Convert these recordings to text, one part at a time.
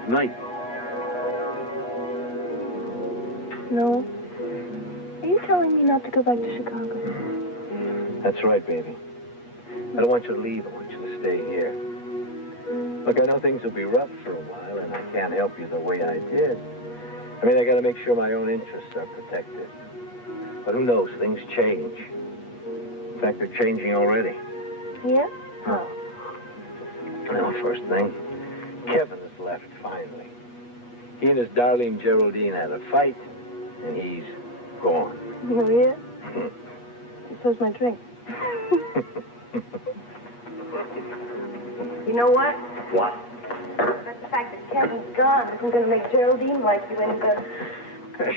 rough night. No. Are you telling me not to go back to Chicago? That's right, baby. I don't want you to leave. I want you to stay here. Look, I know things will be rough for a while, and I can't help you the way I did. I mean, I got to make sure my own interests are protected. But who knows? Things change. In fact, they're changing already. Yeah? Oh. Well, first thing, Kevin has left finally. He and his darling Geraldine had a fight, and he's gone. Oh, yeah? So's my drink. You know what? What? But the fact that Kevin's gone isn't going to make Geraldine like you any better.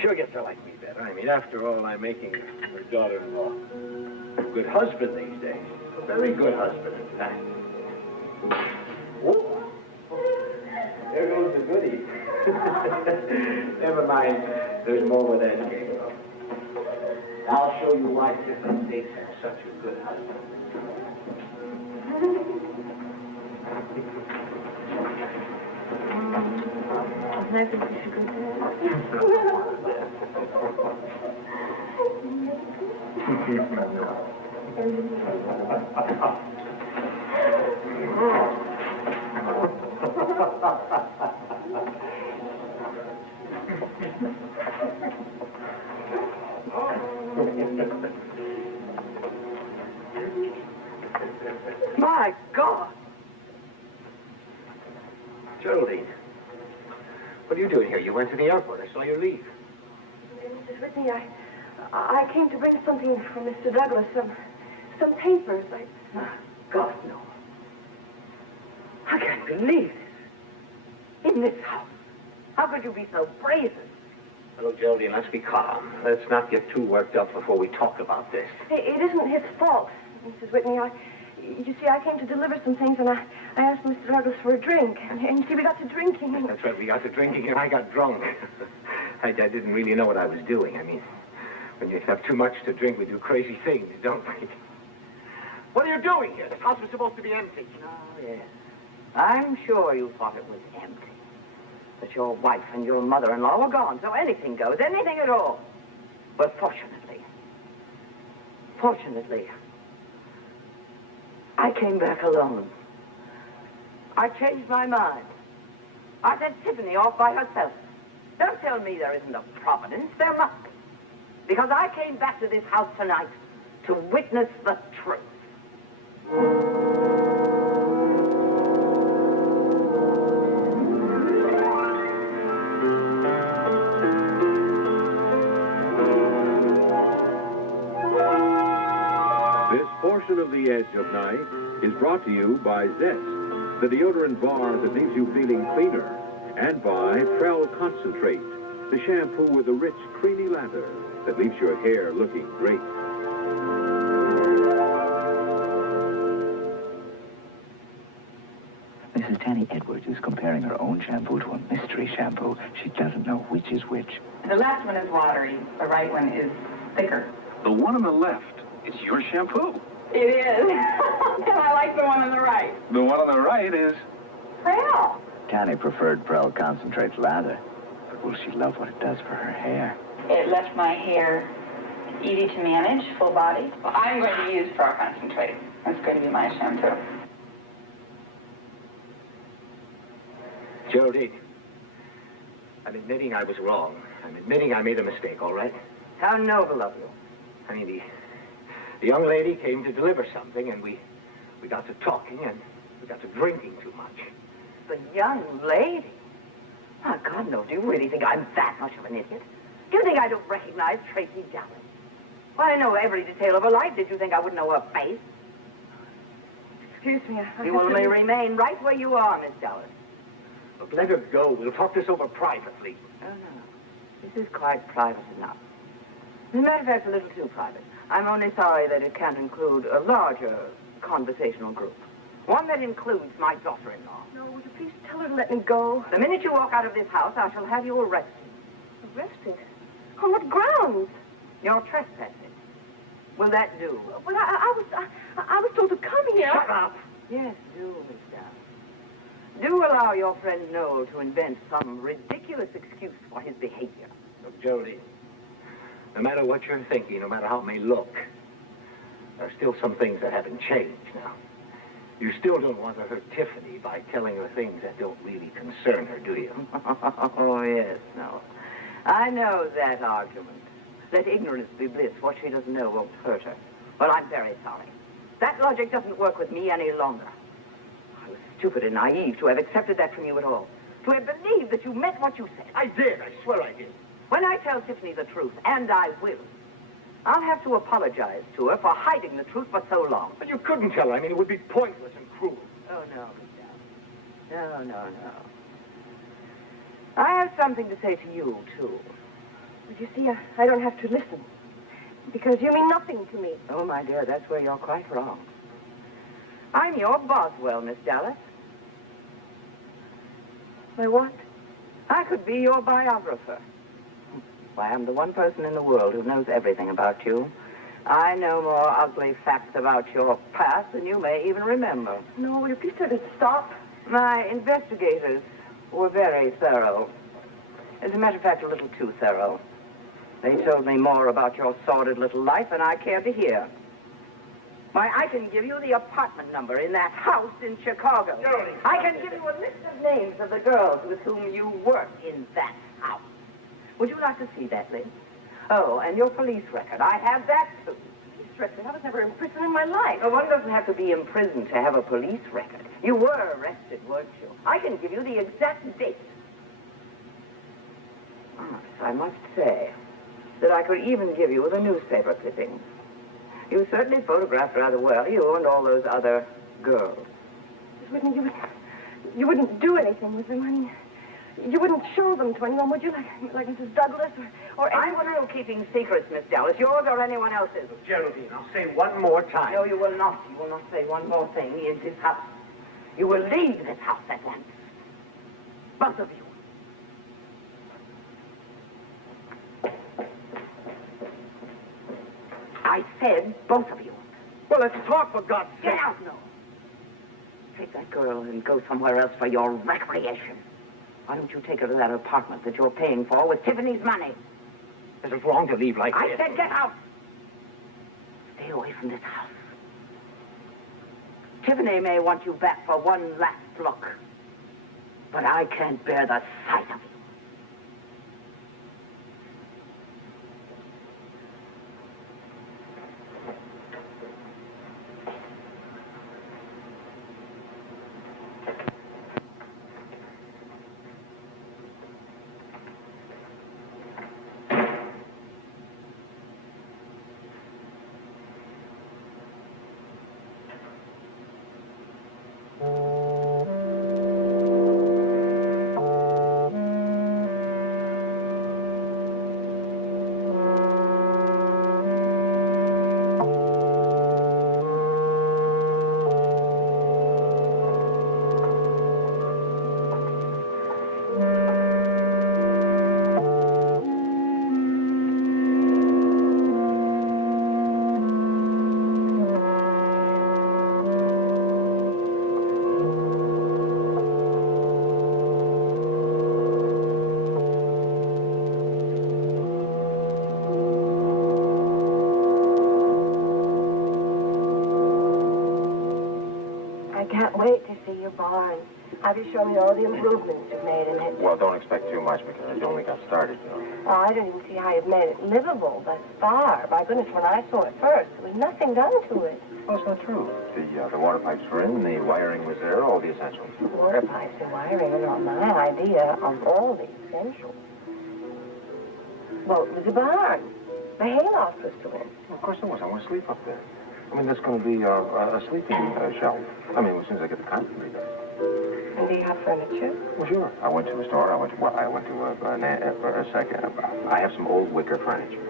She'll get to like me better. I mean, after all, I'm making her daughter-in-law a good husband these days. A very good husband, in fact. Whoa. There goes the goodie. Never mind. There's more where that came from. I'll show you why Tiffany thinks I'm such a good husband. I think we should go My God! Geraldine, what are you doing here? You went to the airport. I saw you leave. Mrs. Whitney, I came to bring something from Mr. Douglas, some papers. My God, no. I can't believe this. In this house. How could you be so brazen? Hello, Geraldine, let's be calm. Let's not get too worked up before we talk about this. It isn't his fault, Mrs. Whitney. You see, I came to deliver some things, and I asked Mr. Douglas for a drink. And you see, we got to drinking. That's right, we got to drinking, and I got drunk. I didn't really know what I was doing. I mean, when you have too much to drink, we do crazy things, don't we? What are you doing here? This house was supposed to be empty. Oh, yes. I'm sure you thought it was empty. That your wife and your mother-in-law were gone, so anything goes, anything at all. But fortunately, I came back alone. I changed my mind. I sent Tiffany off by herself. Don't tell me there isn't a providence. There must be. Because I came back to this house tonight to witness the truth. This portion of The Edge of Night is brought to you by Zest, the deodorant bar that leaves you feeling cleaner, and by Prel Concentrate, the shampoo with a rich, creamy lather that leaves your hair looking great. Mrs. Tanny Edwards is comparing her own shampoo to a mystery shampoo. She doesn't know which is which. The left one is watery. The right one is thicker. The one on the left is your shampoo. It is. And I like the one on the right. The one on the right is... Well, Tanny preferred Prel Concentrate lather, but will she love what it does for her hair? it left my hair easy to manage, full body. Well, I'm going to use Pro Concentrate. That's going to be my shampoo. Geraldine, I'm admitting I was wrong. I'm admitting I made a mistake, all right? How noble of you. I mean, the young lady came to deliver something, and we got to talking, and we got to drinking too much. The young lady? Oh, God, no. Do you really think I'm that much of an idiot? Do you think I don't recognize Tracy Dallas? Well, I know every detail of her life. Did you think I wouldn't know her face? Excuse me. You will remain right where you are, Miss Dallas. Look, let her go. We'll talk this over privately. Oh, no. This is quite private enough. As a matter of fact, a little too private. I'm only sorry that it can't include a larger conversational group. One that includes my daughter-in-law. No, would you please tell her to let me go? The minute you walk out of this house, I shall have you arrested. Arrested? On what grounds? You're trespassing. Will that do? Well, I was told to come here. Shut up. Yes, do, Miss Dallas. Do allow your friend Noel to invent some ridiculous excuse for his behavior. Look, Geraldine, no matter what you're thinking, no matter how it may look, there are still some things that haven't changed now. You still don't want to hurt Tiffany by telling her things that don't really concern her, do you? Oh, yes, Noel. I know that argument. Let ignorance be bliss. What she doesn't know won't hurt her. Well, I'm very sorry. That logic doesn't work with me any longer. I was stupid and naive to have accepted that from you at all. To have believed that you meant what you said. I did. I swear I did. When I tell Tiffany the truth, and I will, I'll have to apologize to her for hiding the truth for so long. But you couldn't tell her. I mean, it would be pointless and cruel. Oh, no, Miss Dallas. No. I have something to say to you, too. But you see, I don't have to listen. Because you mean nothing to me. Oh, my dear, that's where you're quite wrong. I'm your Boswell, Miss Dallas. My what? I could be your biographer. Why, I'm the one person in the world who knows everything about you. I know more ugly facts about your past than you may even remember. No, will you please tell us to stop? My investigators were very thorough. As a matter of fact, a little too thorough. They told me more about your sordid little life than I cared to hear. Why, I can give you the apartment number in that house in Chicago. Geraldine. I can give you a list of names of the girls with whom you worked in that house. Would you like to see that list? Oh, and your police record. I have that, too. Police record? I was never in prison in my life. No, one doesn't have to be in prison to have a police record. You were arrested, weren't you? I can give you the exact date. Yes, I must say that I could even give you the newspaper clippings. You certainly photographed rather well, you and all those other girls. Miss Whitney, you wouldn't do anything with them. I mean, you wouldn't show them to anyone, would you? Like Mrs. Douglas or I'm through keeping secrets, Miss Dallas, yours or anyone else's. Geraldine, I'll say one more time. No, you will not. You will not say one more thing in this house. You will leave this house at once. Both of you. I said both of you. Well, let's talk, for God's sake. Get out, no. Take that girl and go somewhere else for your recreation. Why don't you take her to that apartment that you're paying for with Tiffany's money? Is it wrong to leave like I this? said get out. Stay away from this house. Tiffany may want you back for one last look, but I can't bear the sight of you. I can't wait to see your barn. Have you shown me all the improvements you've made in it? Well, don't expect too much because you only got started, you know. Oh, I don't even see how you've made it livable thus far. By goodness, when I saw it first, there was nothing done to it. Well, it's not true. The water pipes were in, the wiring was there, all the essentials. Water pipes and wiring are not my idea of all the essentials. Well, it was a barn. The hayloft was to it. Well, of course there was. I want to sleep up there. I mean, that's going to be a sleeping shelf. I mean, as soon as I get the concrete done. And do you have furniture? Well, sure. I went to a store. I went to a second. I have some old wicker furniture.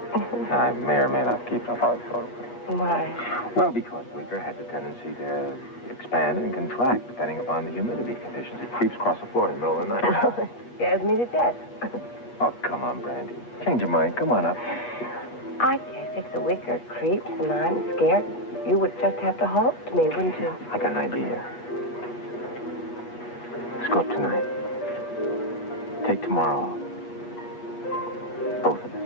I may or may not keep it. I'll throw it away. Why? Well, because wicker has a tendency to expand and contract depending upon the humidity conditions. It creeps across the floor in the middle of the night. Scares me to death. Oh, come on, Brandy. Change your mind. Come on up. I guess if the wicker creeps and I'm scared, you would just have to halt me, wouldn't you? I got an idea. go up tonight. Take tomorrow off. Both of us.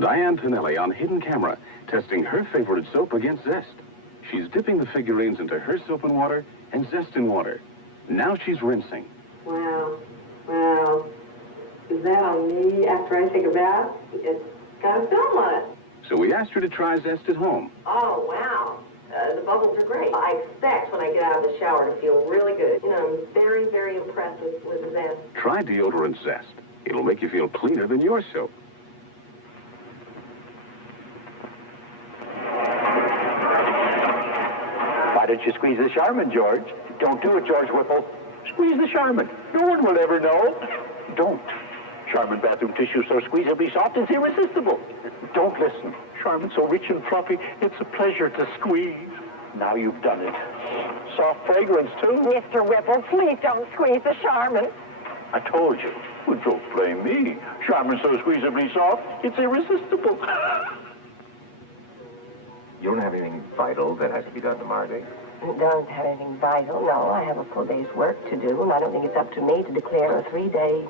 Diane Pinelli on hidden camera, testing her favorite soap against Zest. She's dipping the figurines into her soap and water and Zest in water. Now she's rinsing. Wow. Wow. Is that on me after I take a bath? It's got a film on it. So we asked her to try Zest at home. Oh, wow. The bubbles are great. I expect when I get out of the shower to feel really good. You know, I'm very, very impressed with the Zest. Try deodorant Zest. It'll make you feel cleaner than your soap. Why don't you squeeze the Charmin, George? Don't do it, George Whipple. Squeeze the Charmin. No one will ever know. Don't. Charmin bathroom tissue so squeezably soft it's irresistible. Don't listen. Charmin's so rich and fluffy, it's a pleasure to squeeze. Now you've done it. Soft fragrance, too. Mr. Whipple, please don't squeeze the Charmin. I told you. Well, don't blame me. Charmin's so squeezably soft, it's irresistible. You don't have anything vital that has to be done tomorrow, do you? Don't have anything vital, no. I have a full day's work to do, and I don't think it's up to me to declare a 3-day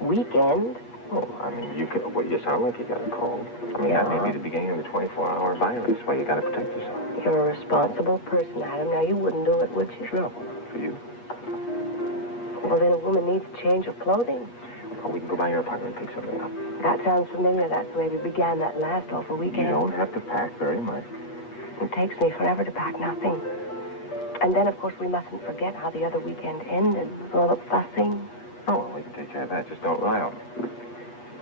weekend. Oh, I mean, you could, well, you sound like you got a cold. I mean, that may be the beginning of the 24-hour virus, why you got to protect yourself. You're a responsible person, Adam. Now, you wouldn't do it, would you? Sure, well, not for you. Well, then a woman needs a change of clothing. Or we can go by your apartment and pick something up. That sounds familiar. That's the way we began that last awful weekend. You don't have to pack very much. It takes me forever to pack nothing. And then, of course, we mustn't forget how the other weekend ended. All the fussing. Oh, we can take care of that. Just don't rile me.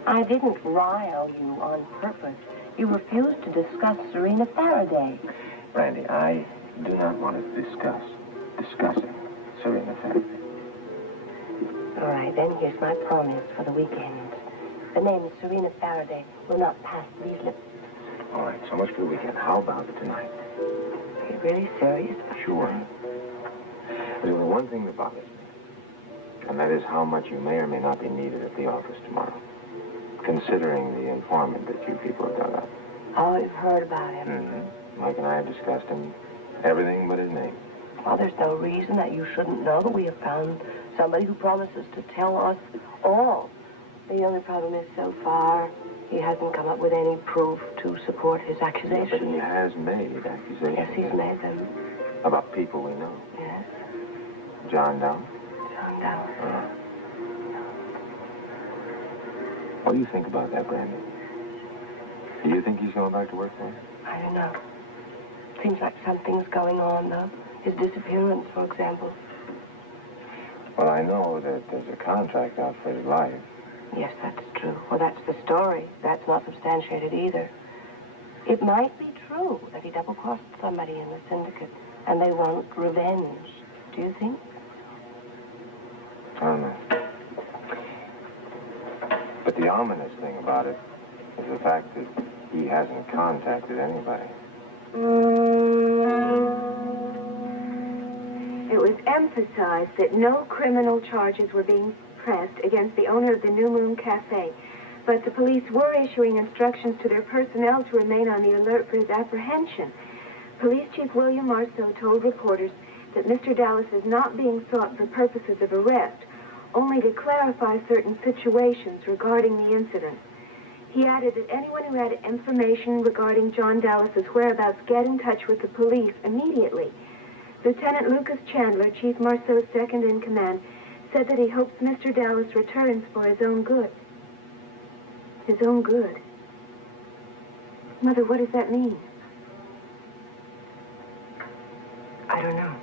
I didn't rile you on purpose. You refused to discuss Serena Faraday. Randy, I do not want to discuss discussing Serena Faraday. All right, then here's my promise for the weekend. The name Serena Faraday will not pass these lips. All right, so much for the weekend. How about tonight? Are you really serious? Sure. There's only one thing that bothers me, and that is how much you may or may not be needed at the office tomorrow, considering the informant that you people have dug up. Oh, you've heard about him. Mm-hmm. Mike and I have discussed him, everything but his name. Well, there's no reason that you shouldn't know that we have found somebody who promises to tell us all. The only problem is, so far, he hasn't come up with any proof to support his accusations. Yeah, but he has made accusations. Yes, he's made them. About people we know. Yes. John Down. John Down. What do you think about that, Brandon? Do you think he's going back to work for him? I don't know. Seems like something's going on, though. His disappearance, for example. Well, I know that there's a contract out for his life. Yes, that's true. Well, that's the story. That's not substantiated either. It might be true that he double-crossed somebody in the syndicate, and they want revenge. Do you think? I don't know. But the ominous thing about it is the fact that he hasn't contacted anybody. It was emphasized that no criminal charges were being pressed against the owner of the New Moon Cafe, but the police were issuing instructions to their personnel to remain on the alert for his apprehension. Police Chief William Marceau told reporters that Mr. Dallas is not being sought for purposes of arrest, only to clarify certain situations regarding the incident. He added that anyone who had information regarding John Dallas's whereabouts get in touch with the police immediately. Lieutenant Lucas Chandler, Chief Marceau's second in command, said that he hopes Mr. Dallas returns for his own good. His own good. Mother, what does that mean? I don't know.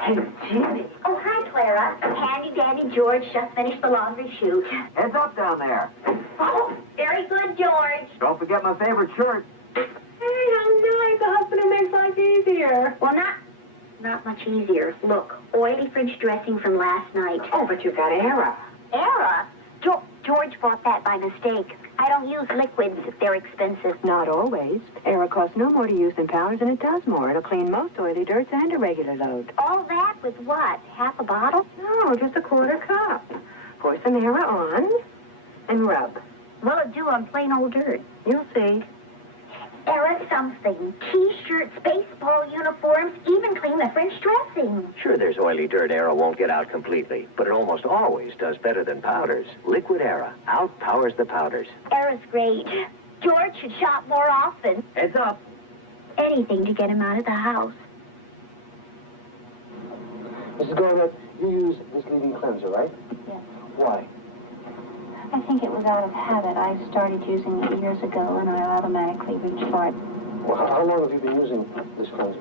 Hey, Jimmy. Oh, hi, Clara. Handy Dandy George just finished the laundry chute. Heads up down there. Oh, very good, George. Don't forget my favorite shirt. Hey, how nice. A husband who makes life easier. Well, not much easier. Look, oily French dressing from last night. Oh, but you've got Era. Era? George bought that by mistake. I don't use liquids if they're expensive. Not always. Era costs no more to use than powders, and it does more. It'll clean most oily dirts and a regular load. All that with what? Half a bottle? No, just a quarter cup. Pour some Era on and rub. Well, it'll do on plain old dirt. You'll see. Era something. T-shirts, baseball uniforms, even clean the French dressing. Sure, there's oily dirt Era won't get out completely, but it almost always does better than powders. Liquid Era outpowers the powders. Era's great. George should shop more often. Heads up. Anything to get him out of the house. Mrs. Garnett, you use this leave-in cleanser, right? Yes. Why? I think it was out of habit. I started using it years ago, and I automatically reached for it. Well, how long have you been using this cleanser?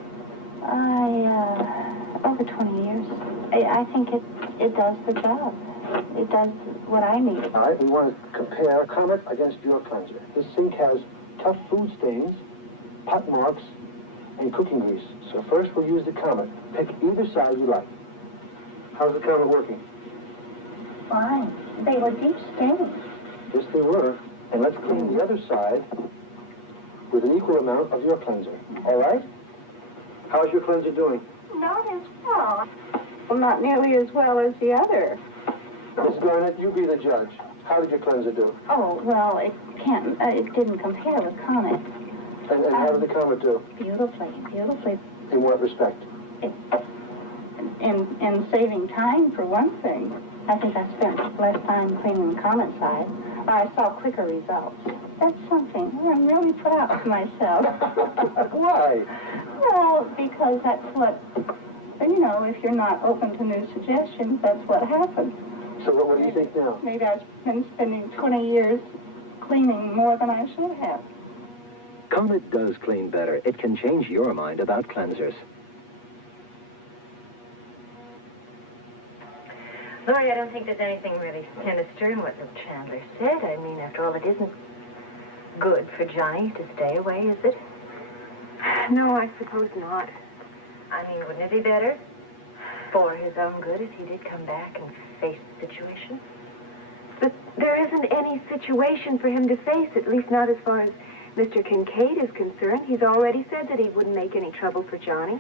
Over 20 years. I think it does the job. It does what I need. All right, we want to compare Comet against your cleanser. This sink has tough food stains, pot marks, and cooking grease. So first we'll use the Comet. Pick either side you like. How's the Comet working? Fine. They were deep stains. Yes, they were. And let's clean the other side with an equal amount of your cleanser. All right? How's your cleanser doing? Not as well. Well, not nearly as well as the other. Miss Garnett, you be the judge. How did your cleanser do? Oh, well, it didn't compare with Comet. And how did the Comet do? Beautifully. In what respect? In saving time, for one thing. I think I spent less time cleaning the Comet side. I saw quicker results. That's something. I'm really proud of myself. Why? Well, because that's what, if you're not open to new suggestions, that's what happens. So what do you think now? Maybe I've been spending 20 years cleaning more than I should have. Comet does clean better. It can change your mind about cleansers. Laurie, I don't think there's anything really sinister in what Luke Chandler said. I mean, after all, it isn't good for Johnny to stay away, is it? No, I suppose not. I mean, wouldn't it be better for his own good if he did come back and face the situation? But there isn't any situation for him to face, at least not as far as Mr. Kincaid is concerned. He's already said that he wouldn't make any trouble for Johnny.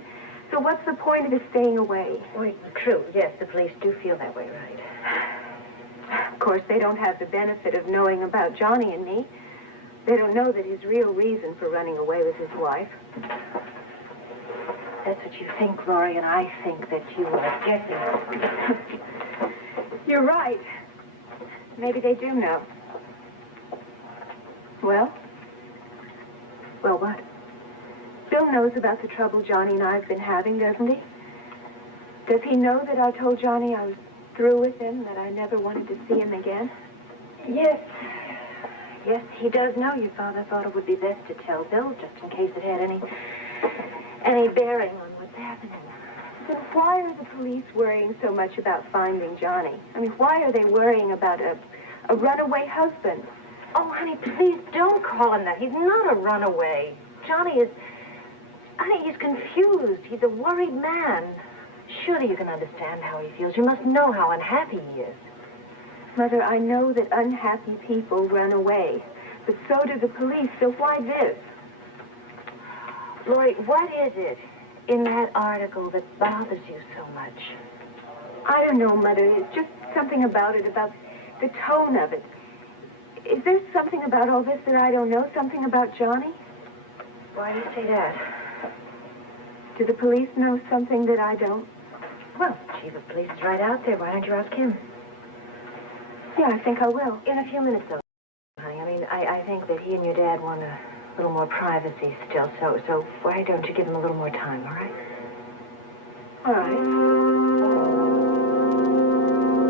So what's the point of his staying away? Well, true, yes, the police do feel that way, right? Of course, they don't have the benefit of knowing about Johnny and me. They don't know that his real reason for running away was his wife. That's what you think, Laurie, and I think that you are guessing. You're right. Maybe they do know. Well? Well, what? Bill knows about the trouble Johnny and I have been having, doesn't he? Does he know that I told Johnny I was through with him, that I never wanted to see him again? Yes. Yes, he does know. Your father thought it would be best to tell Bill, just in case it had any bearing on what's happening. Then why are the police worrying so much about finding Johnny? I mean, why are they worrying about a runaway husband? Oh, honey, please don't call him that. He's not a runaway. Johnny is... Honey, he's confused. He's a worried man. Surely you can understand how he feels. You must know how unhappy he is. Mother, I know that unhappy people run away. But so do the police, so why this? Laurie, what is it in that article that bothers you so much? I don't know, Mother. It's just something about it, about the tone of it. Is there something about all this that I don't know? Something about Johnny? Why do you say that? Do the police know something that I don't? Well, chief of police is right out there. Why don't you ask him? Yeah, I think I will. In a few minutes, though, honey. I mean, I think that he and your dad want a little more privacy still, so why don't you give him a little more time, all right? All right.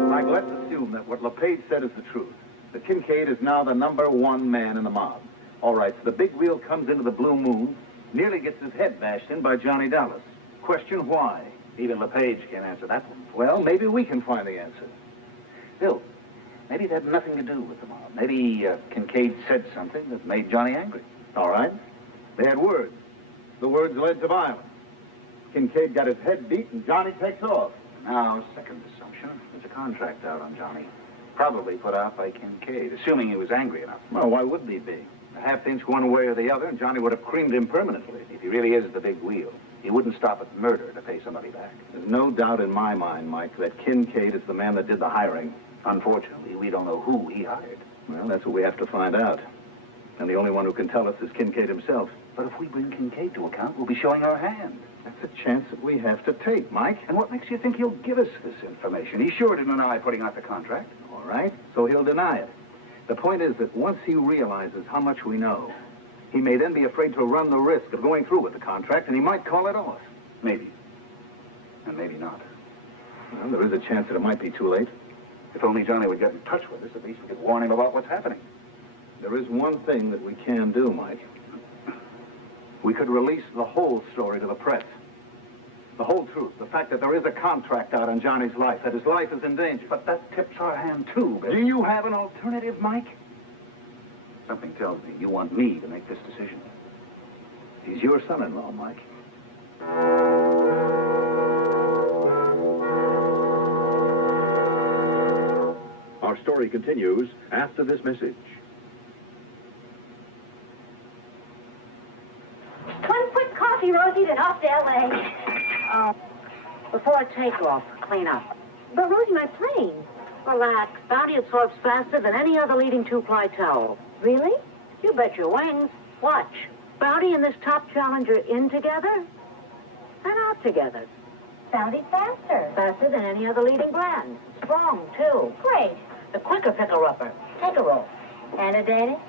Mike, let's assume that what LePage said is the truth. That Kincaid is now the #1 man in the mob. All right, so the big wheel comes into the Blue Moon, nearly gets his head bashed in by Johnny Dallas. Question why? Even LePage can't answer that one. Well, maybe we can find the answer. Bill, maybe it had nothing to do with the mob. Maybe Kincaid said something that made Johnny angry. All right. They had words. The words led to violence. Kincaid got his head beat and Johnny takes off. Now, second assumption. There's a contract out on Johnny. Probably put out by Kincaid, assuming he was angry enough. Well, why wouldn't he be? A half-inch one way or the other, and Johnny would have creamed him permanently. If he really is the big wheel, he wouldn't stop at murder to pay somebody back. There's no doubt in my mind, Mike, that Kincaid is the man that did the hiring. Unfortunately, we don't know who he hired. Well, that's what we have to find out. And the only one who can tell us is Kincaid himself. But if we bring Kincaid to account, we'll be showing our hand. That's a chance that we have to take, Mike. And what makes you think he'll give us this information? He sure didn't deny putting out the contract. All right, so he'll deny it. The point is that once he realizes how much we know, he may then be afraid to run the risk of going through with the contract, and he might call it off. Maybe. And maybe not. Well, there is a chance that it might be too late. If only Johnny would get in touch with us, at least we could warn him about what's happening. There is one thing that we can do, Mike. We could release the whole story to the press. The whole truth. The fact that there is a contract out on Johnny's life, that his life is in danger. But that tips our hand, too. Do you have an alternative, Mike? Something tells me you want me to make this decision. He's your son-in-law, Mike. Our story continues after this message. One quick coffee, Rosie, then off to L.A. Before takeoff, clean up. But, Rosie, my plane. Relax. Bounty absorbs faster than any other leading two-ply towel. Really? You bet your wings. Watch. Bounty and this top challenger in together and out together. Bounty's faster. Faster than any other leading brand. Strong, too. Great. The quicker pickle-upper. Take a roll. And a Danish?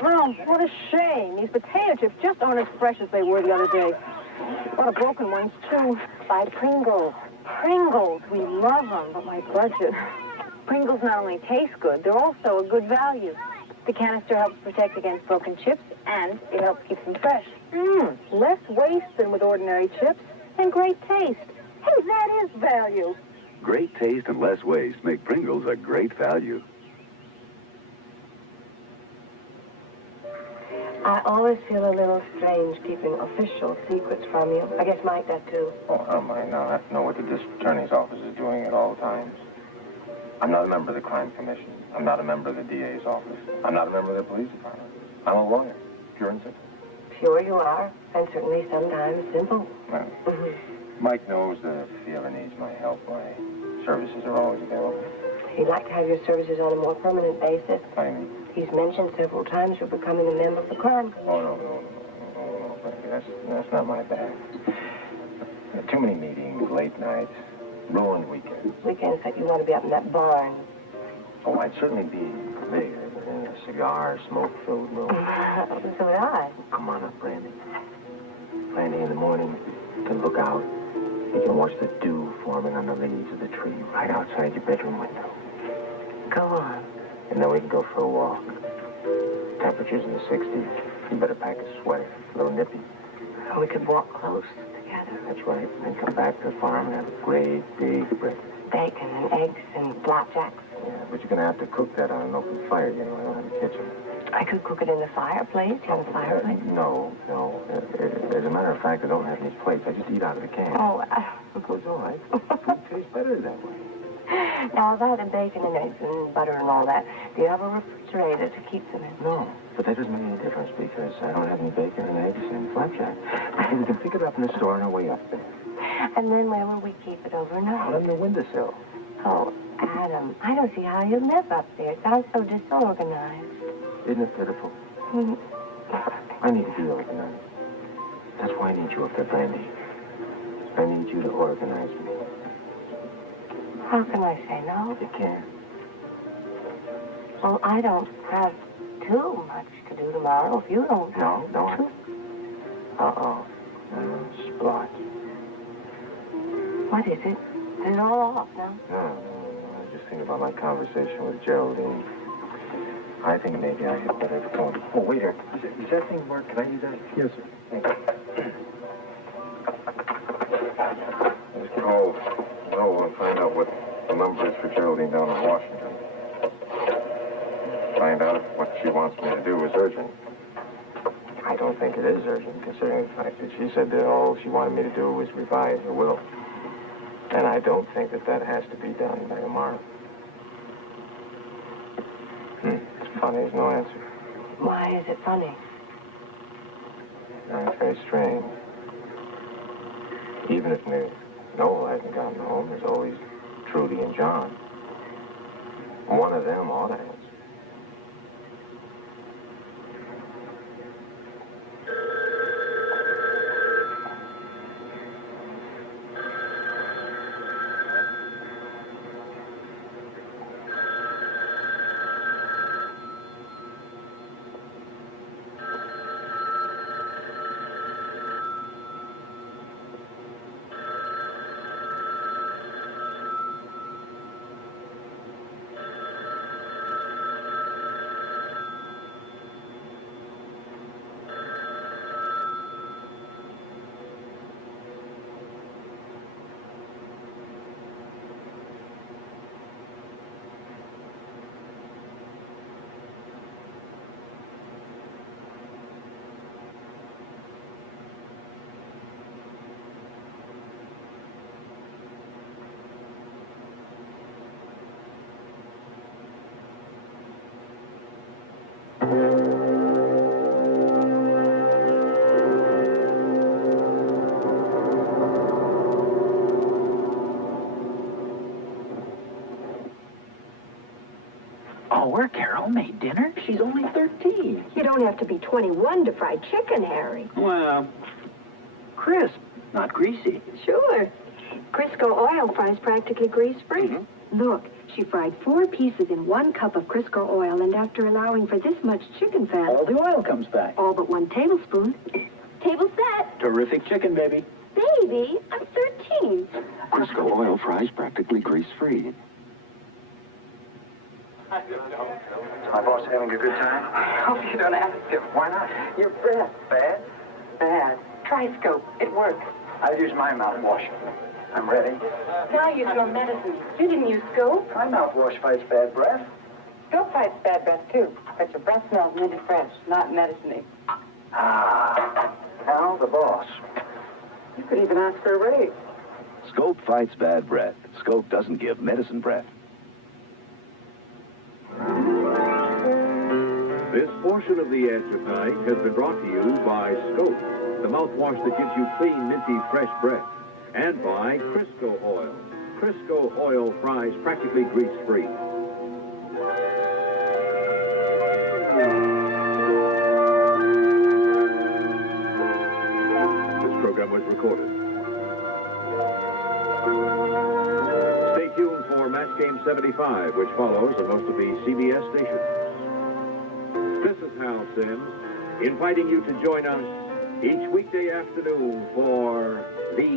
Oh, what a shame. These potato chips just aren't as fresh as they were the other day. What a broken ones, too. By Pringles. Pringles. We love them, but my budget. Pringles not only taste good, they're also a good value. The canister helps protect against broken chips, and it helps keep them fresh. Less waste than with ordinary chips, and great taste. Hey, that is value. Great taste and less waste make Pringles a great value. I always feel a little strange keeping official secrets from you. I guess Mike does too. Oh, I don't mind. No, I have to know what the district attorney's office is doing at all times. I'm not a member of the crime commission. I'm not a member of the DA's office. I'm not a member of the police department. I'm a lawyer, pure and simple. Sure you are, and certainly sometimes simple. Well, Mike knows that if he ever needs my help, my services are always available. He'd like to have your services on a more permanent basis. I mean, He's mentioned several times you're becoming a member of the crime. oh, no, Frankie, that's not my bag. Too many meetings, late nights, ruined weekends. Weekends that you want to be up in that barn. Oh, I'd certainly be there, but in a cigar, smoke-filled room. So would I. Come on up, Brandy. Brandy, in the morning, you can look out. You can watch the dew forming on the leaves of the tree right outside your bedroom window. Go on. And then we can go for a walk. Temperature's in the 60s. You better pack a sweater. A little nippy. We could walk close together. That's right. And then come back to the farm and have a great big breakfast. Bacon and eggs and flapjacks. Yeah, but you're going to have to cook that on an open fire, you know. I don't have a kitchen. I could cook it in the fireplace. You have a fireplace? No. As a matter of fact, I don't have any plates. I just eat out of the can. Oh, It's all right. Food tastes better that way. Now, about the bacon and eggs and butter and all that, do you have a refrigerator to keep them in? No, but that doesn't make any difference because I don't have any bacon and eggs and flapjack. We can pick it up in the store on our way up there. And then where will we keep it overnight? Out on the windowsill. Oh, Adam, I don't see how you live up there. It sounds so disorganized. Isn't it pitiful? I need to be organized. That's why I need you up there, Brandy. I need you to organize me. How can I say no? You can't. Well, I don't have too much to do tomorrow if you don't. No, don't. Uh-oh. Splot. What is it? Is it all off now? No. I was just thinking about my conversation with Geraldine. I think maybe I had better go. Oh, wait here. Does that thing work? Can I use that? Yes, sir. Thank you. Let's call Noel and find out what the number is for Geraldine down in Washington. Find out if what she wants me to do is urgent. I don't think it is urgent, considering the fact that she said that all she wanted me to do was revise her will. And I don't think that that has to be done by tomorrow. It's funny, there's no answer. Why is it funny? It's very strange. Even if Noel hasn't gotten home, there's always Trudy and John. One of them ought to answer. Oh, where Carol made dinner? She's only 13. You don't have to be 21 to fry chicken, Harry. Well, crisp, not greasy. Sure. Crisco oil fries practically grease-free. Look, she fried 4 pieces in 1 cup of Crisco oil, and after allowing for this much chicken fat... All the oil comes back. All but 1 tablespoon. Table set. Terrific chicken, baby. Baby, I'm 13. Crisco oil fries practically grease-free. Is my boss having a good time? I hope you don't ask him. Why not? Your breath. Bad? Bad. Try Scope. It works. I'll use my mouthwash. I'm ready. Now use your medicine. You didn't use Scope. My mouthwash fights bad breath. Scope fights bad breath, too. But your breath smells minty fresh, not medicine-y. Ah, now the boss. You could even ask for a raise. Scope fights bad breath. Scope doesn't give medicine breath. This portion of The Edge of Night has been brought to you by Scope, the mouthwash that gives you clean, minty, fresh breath, and by Crisco oil. Crisco oil fries practically grease-free. This program was recorded. Stay tuned for Match Game 75, which follows on most of the CBS stations. This is Hal Sims, inviting you to join us each weekday afternoon for The